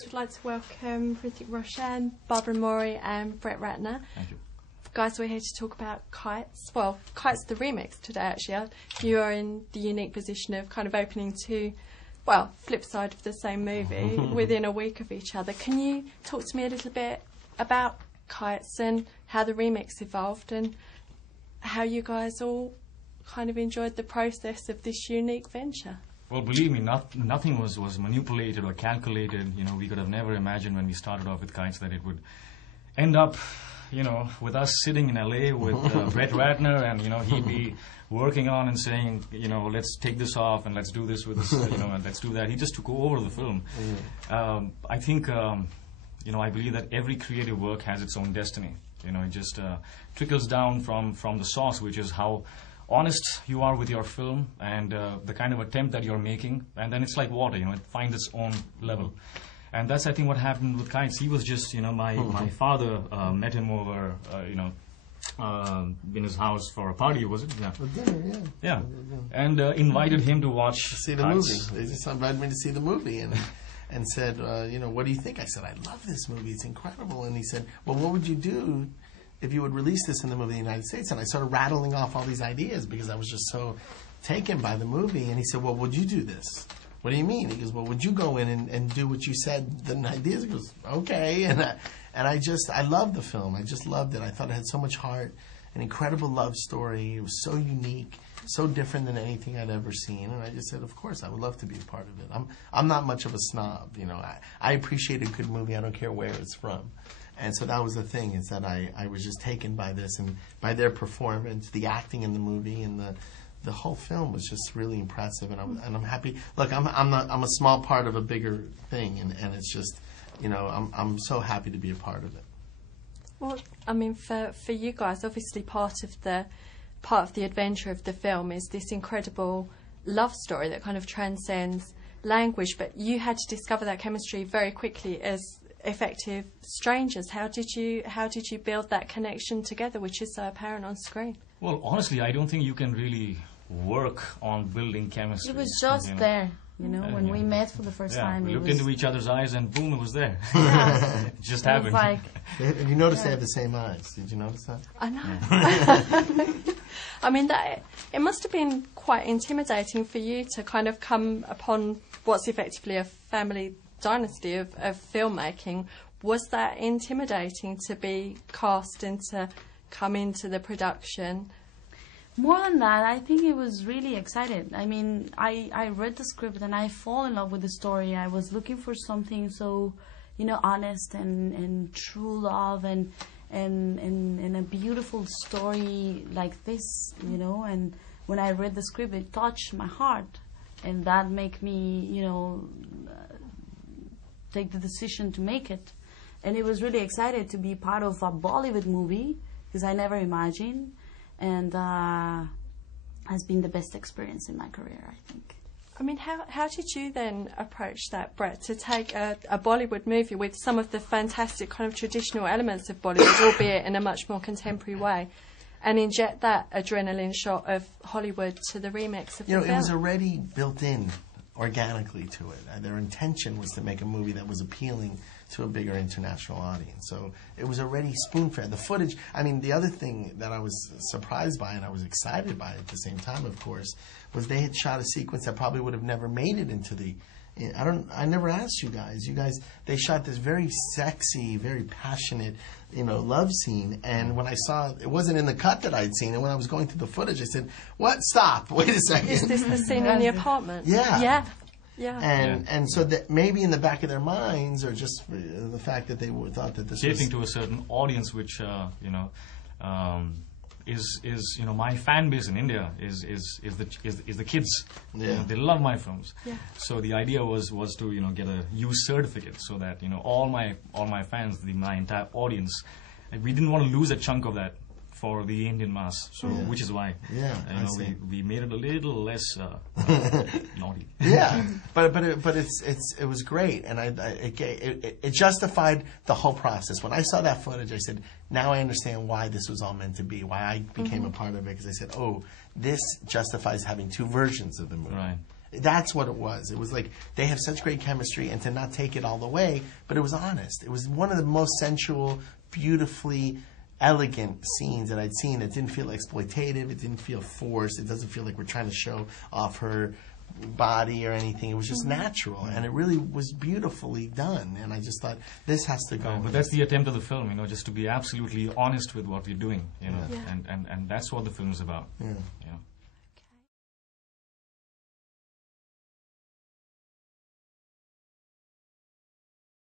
first would like to welcome Hrithik Roshan, Bárbara Mori and Brett Ratner. Thank you. Guys, we're here to talk about Kites. Well, Kites the remix today, actually. You are in the unique position of kind of opening two, well, flip side of the same movie within a week of each other. Can you talk to me a little bit about Kites and how the remix evolved and how you guys all kind of enjoyed the process of this unique venture? Well, believe me, nothing was manipulated or calculated. You know, we could have never imagined when we started off with Kites that it would end up, you know, with us sitting in LA with Brett Ratner, and, you know, he'd be working on and saying, you know, let's take this off and let's do this with this, you know, and let's do that. He just took over the film. I think, you know, I believe that every creative work has its own destiny. You know, it just trickles down from the source, which is how honest you are with your film and the kind of attempt that you're making, and then it's like water, you know, it finds its own level. And that's, I think, what happened with Kites. He was just, you know, my father met him over, you know, in his house for a party, was it? Yeah. For dinner, yeah. Yeah. And invited him to watch see the Kites. movie. They just invited me to see the movie and said, you know, what do you think? I said, I love this movie. It's incredible. And he said, well, what would you do if you would release this in the movie in the United States? And I started rattling off all these ideas because I was just so taken by the movie. And he said, well, would you do this? What do you mean? He goes, well, would you go in and do what you said the ideas? He goes, okay. And I loved the film. I just loved it. I thought it had so much heart, an incredible love story. It was so unique, so different than anything I'd ever seen. And I just said, of course, I would love to be a part of it. I'm not much of a snob, you know. I appreciate a good movie. I don't care where it's from. And so that was the thing, is that I was just taken by this and by their performance, the acting in the movie, and the whole film was just really impressive. And I'm happy. Look, I'm a small part of a bigger thing, and it's just, you know, I'm so happy to be a part of it. Well, I mean, for you guys, obviously part of the adventure of the film is this incredible love story that kind of transcends language. But you had to discover that chemistry very quickly as effective strangers. How did you build that connection together, which is so apparent on screen? Well, honestly, I don't think you can really work on building chemistry. It was just, you know, there, you know, when we met for the first time. We looked into each other's eyes and boom, it was there. Yeah. It just happened. Like, and you notice they have the same eyes. Did you notice that? I know. I mean, it must have been quite intimidating for you to kind of come upon what's effectively a family dynasty of filmmaking. Was that intimidating to be cast and to come into the production? More than that, I think it was really exciting. I mean, I read the script and I fall in love with the story. I was looking for something so, you know, honest and true love and a beautiful story like this, you know. And when I read the script, it touched my heart, and that made me, you know, take the decision to make it. And it was really excited to be part of a Bollywood movie, because I never imagined, and has been the best experience in my career, I think. I mean, how did you then approach that, Brett, to take a Bollywood movie with some of the fantastic kind of traditional elements of Bollywood, albeit in a much more contemporary way, and inject that adrenaline shot of Hollywood to the remix of the film? It was already built in organically to it. Their intention was to make a movie that was appealing to a bigger international audience. So it was already spoon-fed. The footage, I mean, the other thing that I was surprised by, and I was excited by at the same time, of course, was they had shot a sequence that probably would have never made it into the... I never asked you guys. They shot this very sexy, very passionate, you know, love scene. And when I saw it wasn't in the cut that I'd seen. And when I was going through the footage, I said, "What? Stop! Wait a second." Is this the scene in the apartment? Yeah. Yeah. And so that maybe in the back of their minds, or just the fact that they thought that this catering was to a certain audience, which you know, is you know, my fan base in India is the kids. Yeah. You know, they love my films. Yeah. So the idea was to, you know, get a use certificate so that, you know, all my fans, my entire audience, and we didn't want to lose a chunk of that for the Indian mass. So which is why you know, we made it a little less naughty. Yeah, but it was great, and it justified the whole process. When I saw that footage, I said, now I understand why this was all meant to be, why I became a part of it, because I said, oh, this justifies having two versions of the movie. Right. That's what it was. It was like they have such great chemistry, and to not take it all the way, but it was honest. It was one of the most sensual, beautifully elegant scenes that I'd seen. It didn't feel exploitative. It didn't feel forced. It doesn't feel like we're trying to show off her body or anything. It was just natural, and it really was beautifully done. And I just thought, this has to go. But that's the attempt of the film, you know, just to be absolutely honest with what we're doing, you know, Yeah. and that's what the film is about. Yeah. Yeah.